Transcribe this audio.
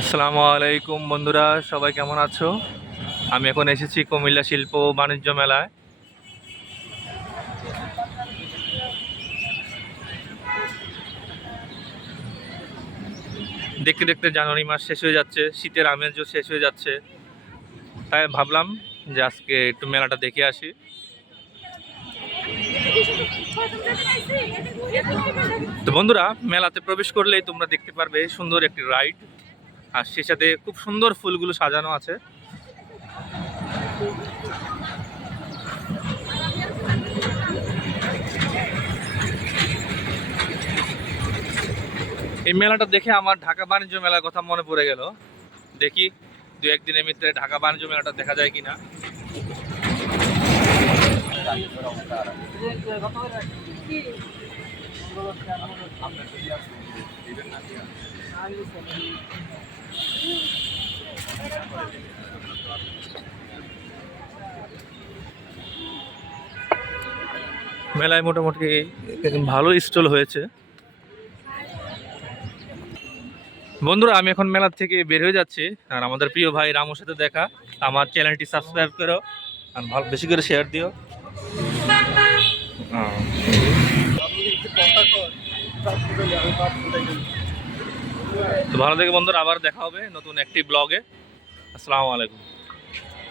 আসসালামু আলাইকুম বন্ধুরা, সবাই কেমন আছো? আমি এখন এসেছি কুমিল্লা শিল্প ও বাণিজ্য মেলায়। দেখতে দেখতে জানুয়ারি মাস শেষ হয়ে যাচ্ছে, শীতের আমেজও শেষ হয়ে যাচ্ছে। তাই ভাবলাম যে আজকে একটু মেলাটা দেখে আসি। তো বন্ধুরা, মেলাতে প্রবেশ করলেই তোমরা দেখতে পারবে সুন্দর একটি রাইড, আর সে সাথে খুব সুন্দর ফুলগুলো সাজানো আছে। এই মেলাটা দেখে আমার ঢাকা বাণিজ্য মেলার কথা মনে পড়ে গেল। দেখি দু একদিনের ভিতরে ঢাকা বাণিজ্য মেলাটা দেখা যায় কিনা। মেলায় মোটামুটি ভালো স্টল হয়েছে। বন্ধুরা, আমি এখন মেলা থেকে বের হয়ে যাচ্ছি, আর আমাদের প্রিয় ভাই রামুর সাথে দেখা। আমার চ্যানেলটি সাবস্ক্রাইব করো আর ভালো বেশি করে শেয়ার দিও। তো ভালো থেকে বন্ধুরা, আবার দেখা হবে নতুন একটি ব্লগে। আসসালামু আলাইকুম।